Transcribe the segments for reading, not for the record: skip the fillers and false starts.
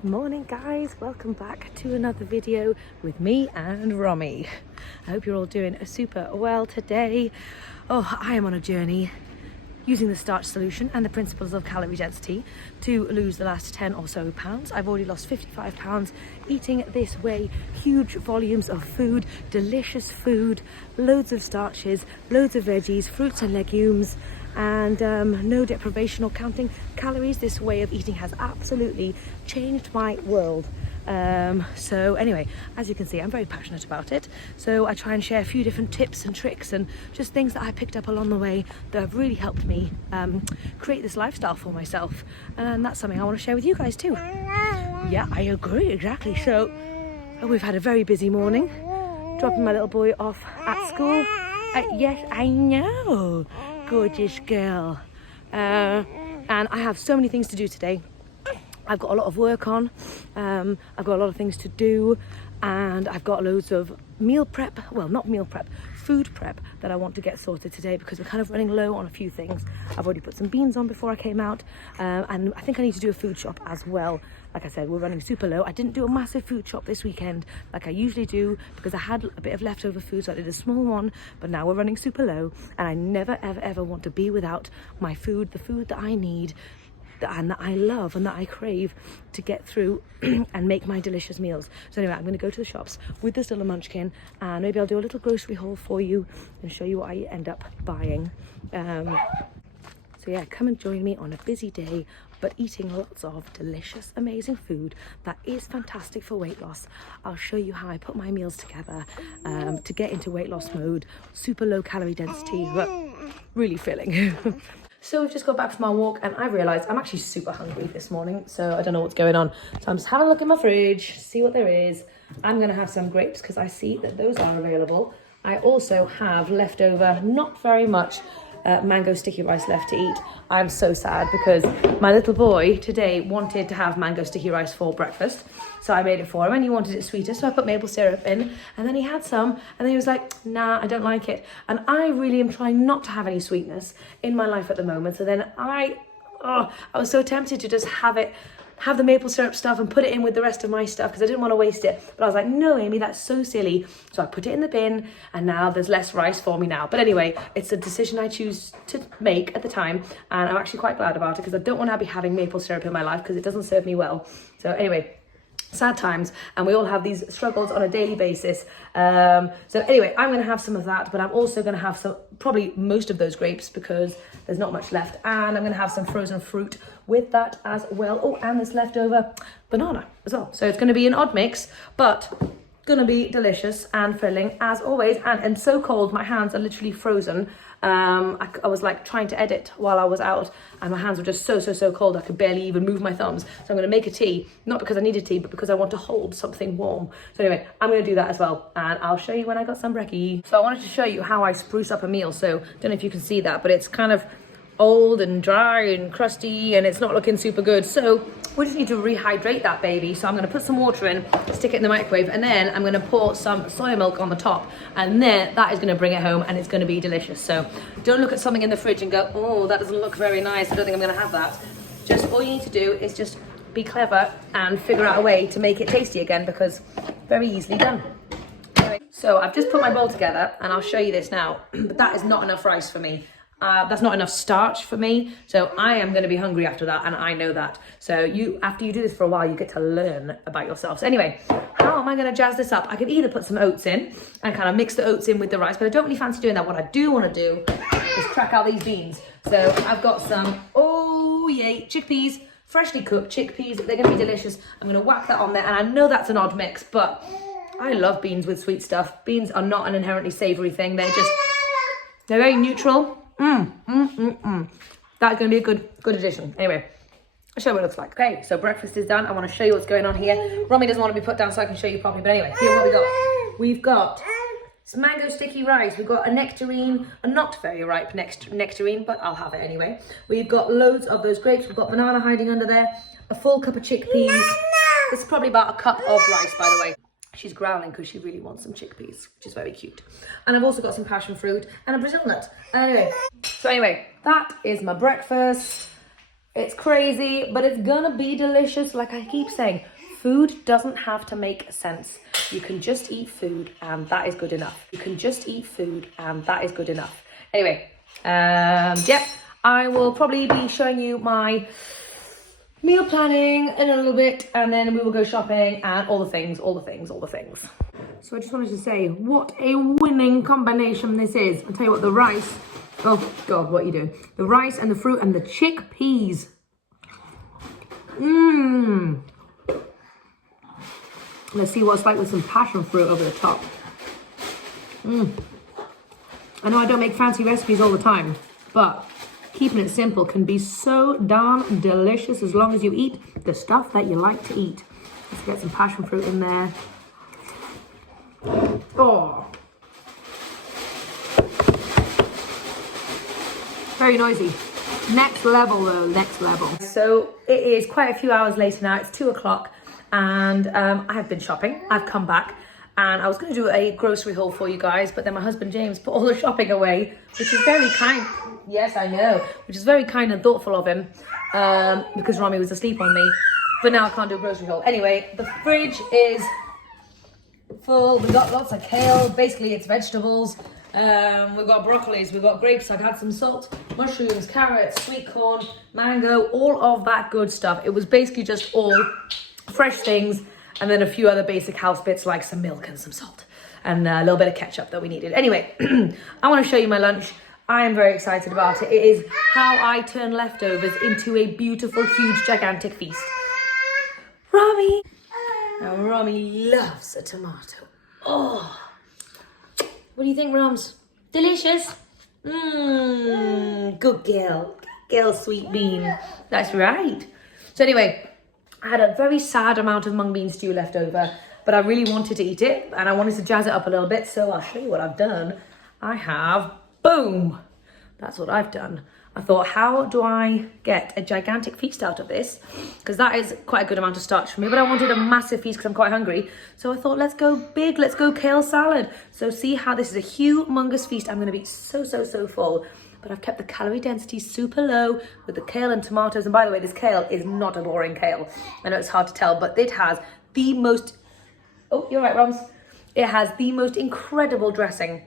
Good morning guys, welcome back to another video with me and Romy. I hope you're all doing super well today. I am on a journey using the Starch Solution and the principles of calorie density to lose the last 10 or so pounds. I've already lost 55 pounds eating this way, huge volumes of food, delicious food, loads of starches, loads of veggies, fruits and legumes, and no deprivation or counting calories. This way of eating has absolutely changed my world. So anyway, as you can see, I'm very passionate about it. So I try and share a few different tips and tricks and just things that I picked up along the way that have really helped me create this lifestyle for myself. And that's something I want to share with you guys too. Yeah, I agree, exactly. So we've had a very busy morning, dropping my little boy off at school. Yes, I know, gorgeous girl. And I have so many things to do today. I've got a lot of work on, I've got a lot of things to do, and I've got loads of food prep that I want to get sorted today because we're kind of running low on a few things. I've already put some beans on before I came out, and I think I need to do a food shop as well. Like I said, we're running super low. I didn't do a massive food shop this weekend like I usually do because I had a bit of leftover food, so I did a small one, but now we're running super low, and I never ever want to be without my food, the food that I need and that I love and that I crave to get through and make my delicious meals. So anyway, I'm going to go to the shops with this little munchkin, and maybe I'll do a little grocery haul for you and show you what I end up buying. So yeah, come and join me on a busy day, but eating lots of delicious, amazing food that is fantastic for weight loss. I'll show you how I put my meals together to get into weight loss mode, super low calorie density, but really filling. So we've just got back from our walk, and I realised I'm actually super hungry this morning, so I don't know what's going on. So I'm just having a look in my fridge, see what there is. I'm going to have some grapes because I see that those are available. I also have leftover, not very much, mango sticky rice left to eat. I'm so sad because my little boy today wanted to have mango sticky rice for breakfast, so I made it for him, and he wanted it sweeter, so I put maple syrup in, and then he had some, and then he was like, nah, I don't like it. And I really am trying not to have any sweetness in my life at the moment. So then I was so tempted to just have the maple syrup stuff and put it in with the rest of my stuff because I didn't want to waste it. But I was like, no, Amy, that's so silly. So I put it in the bin, and now there's less rice for me now. But anyway, it's a decision I choose to make at the time, and I'm actually quite glad about it because I don't want to be having maple syrup in my life because it doesn't serve me well. So anyway, sad times, and we all have these struggles on a daily basis. So anyway, I'm going to have some of that, but I'm also going to have probably most of those grapes because there's not much left, and I'm going to have some frozen fruit with that as well. Oh, and this leftover banana as well. So it's going to be an odd mix, but going to be delicious and filling as always. And so cold, my hands are literally frozen. I was like trying to edit while I was out, and my hands were just so cold I could barely even move my thumbs. So I'm going to make a tea, not because I need a tea, but because I want to hold something warm. So anyway, I'm going to do that as well, and I'll show you when I got some brekkie. So I wanted to show you how I spruce up a meal. So don't know if you can see that, but it's kind of old and dry and crusty, and it's not looking super good. So we just need to rehydrate that baby. So I'm going to put some water in, stick it in the microwave, and then I'm going to pour some soy milk on the top, and then that is going to bring it home, and it's going to be delicious. So don't look at something in the fridge and go, oh, that doesn't look very nice, I don't think I'm going to have that. Just all you need to do is just be clever and figure out a way to make it tasty again, because very easily done. Anyway, so I've just put my bowl together, and I'll show you this now, but that is not enough rice for me. That's not enough starch for me, so I am going to be hungry after that, and I know that. So after you do this for a while, you get to learn about yourself. So anyway, how am I going to jazz this up? I could either put some oats in and kind of mix the oats in with the rice, but I don't really fancy doing that. What I do want to do is crack out these beans. So I've got some, oh yay, chickpeas, freshly cooked chickpeas. They're going to be delicious. I'm going to whack that on there, and I know that's an odd mix, but I love beans with sweet stuff. Beans are not an inherently savoury thing. They're very neutral. That's going to be a good addition. Anyway, I'll show you what it looks like. Okay, so breakfast is done. I want to show you what's going on here. Romy doesn't want to be put down so I can show you properly. But anyway, here's what we got. We've got some mango sticky rice. We've got a nectarine, a not very ripe nectarine, but I'll have it anyway. We've got loads of those grapes. We've got banana hiding under there. A full cup of chickpeas. This is probably about a cup of rice, by the way. She's growling because she really wants some chickpeas, which is very cute. And I've also got some passion fruit and a Brazil nut. Anyway, that is my breakfast. It's crazy, but it's gonna be delicious. Like I keep saying, food doesn't have to make sense. You can just eat food and that is good enough. You can just eat food and that is good enough. Anyway, yep, I will probably be showing you my meal planning in a little bit, and then we will go shopping and all the things. So I just wanted to say what a winning combination this is. I'll tell you what, the rice, oh God, what are you doing? The rice and the fruit and the chickpeas. Let's see what it's like with some passion fruit over the top. I know I don't make fancy recipes all the time, but keeping it simple can be so darn delicious as long as you eat the stuff that you like to eat. Let's get some passion fruit in there. Oh, very noisy. Next level though, next level. So it is quite a few hours later now. It's 2 o'clock and I have been shopping. I've come back and I was going to do a grocery haul for you guys, but then my husband James put all the shopping away, which is very kind. Yes, I know, which is very kind and thoughtful of him, because Rami was asleep on me. But now I can't do a grocery haul. Anyway, the fridge is full. We've got lots of kale. Basically, it's vegetables. We've got broccolis, we've got grapes. I've had some salt, mushrooms, carrots, sweet corn, mango, all of that good stuff. It was basically just all fresh things, and then a few other basic house bits like some milk and some salt and a little bit of ketchup that we needed. Anyway, I want to show you my lunch. I am very excited about it. It is how I turn leftovers into a beautiful, huge, gigantic feast. Rami! Now, Rami loves a tomato. Oh! What do you think, Rams? Delicious? Good girl. Good girl, sweet bean. That's right. So anyway, I had a very sad amount of mung bean stew left over, but I really wanted to eat it and I wanted to jazz it up a little bit, so I'll show you what I've done. I have, boom! That's what I've done. I thought, how do I get a gigantic feast out of this? Because that is quite a good amount of starch for me, but I wanted a massive feast because I'm quite hungry. So I thought, let's go big, let's go kale salad. So see how this is a humongous feast. I'm gonna be so full. But I've kept the calorie density super low with the kale and tomatoes. And by the way, this kale is not a boring kale. I know it's hard to tell, but it has the most, oh, you're right, Roms. It has the most incredible dressing.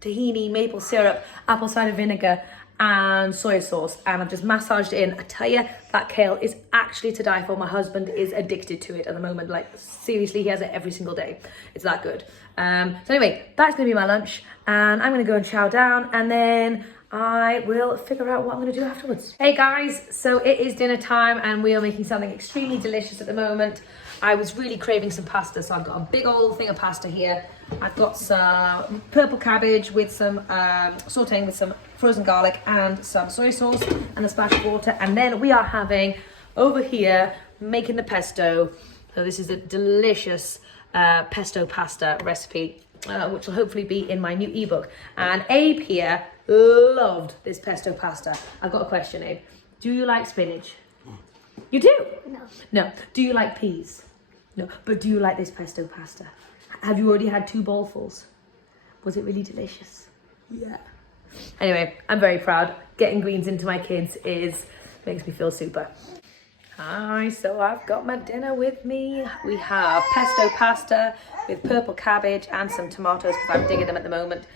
Tahini, maple syrup, apple cider vinegar, and soy sauce, and I've just massaged it in. I tell you, that kale is actually to die for. My husband is addicted to it at the moment. Like, seriously, he has it every single day. It's that good. So anyway, that's gonna be my lunch, and I'm gonna go and chow down, and then I will figure out what I'm gonna do afterwards. Hey guys, so it is dinner time, and we are making something extremely delicious at the moment. I was really craving some pasta, so I've got a big old thing of pasta here. I've got some purple cabbage with some sauteing with some frozen garlic and some soy sauce and a splash of water. And then we are having over here making the pesto. So this is a delicious pesto pasta recipe, which will hopefully be in my new ebook. And Abe here loved this pesto pasta. I've got a question, Abe. Do you like spinach? You do? No. No. Do you like peas? No. But do you like this pesto pasta? Have you already had 2 bowlfuls? Was it really delicious? Yeah. Anyway, I'm very proud. Getting greens into my kids makes me feel super. Hi, so I've got my dinner with me. We have pesto pasta with purple cabbage and some tomatoes because I'm digging them at the moment.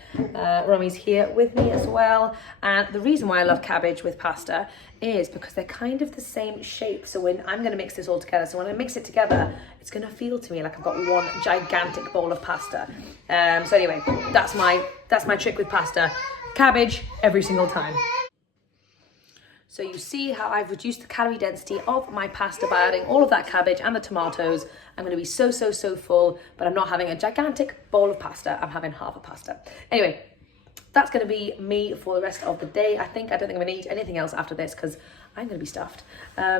Romi's here with me as well. And the reason why I love cabbage with pasta is because they're kind of the same shape. So when I'm going to mix this all together, so when I mix it together, it's going to feel to me like I've got one gigantic bowl of pasta. So anyway, that's my trick with pasta. Cabbage every single time. So you see how I've reduced the calorie density of my pasta by adding all of that cabbage and the tomatoes. I'm going to be so full, but I'm not having a gigantic bowl of pasta. I'm having half a pasta. Anyway, that's going to be me for the rest of the day. I don't think I'm going to eat anything else after this because I'm going to be stuffed.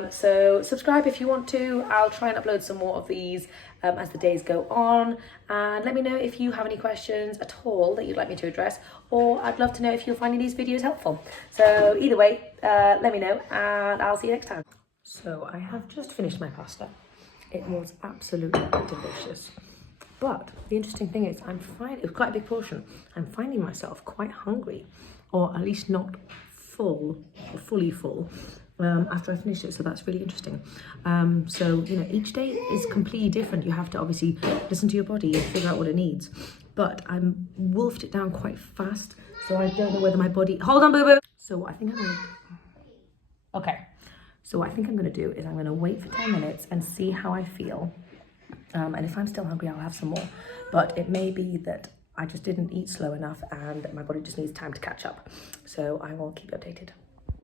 So subscribe if you want to. I'll try and upload some more of these as the days go on. And let me know if you have any questions at all that you'd like me to address, or I'd love to know if you're finding these videos helpful. So either way, let me know and I'll see you next time. So I have just finished my pasta. It was absolutely delicious. But the interesting thing is, it was quite a big portion. I'm finding myself quite hungry, or at least not full, or fully full. after I finished it, so that's really interesting. So, you know, each day is completely different. You have to obviously listen to your body and figure out what it needs. But I wolfed it down quite fast, so I don't know whether my body... Hold on, boo-boo! So what I think I'm going to... Okay. So what I think I'm going to do is I'm going to wait for 10 minutes and see how I feel. And if I'm still hungry, I'll have some more. But it may be that I just didn't eat slow enough and my body just needs time to catch up. So I will keep you updated.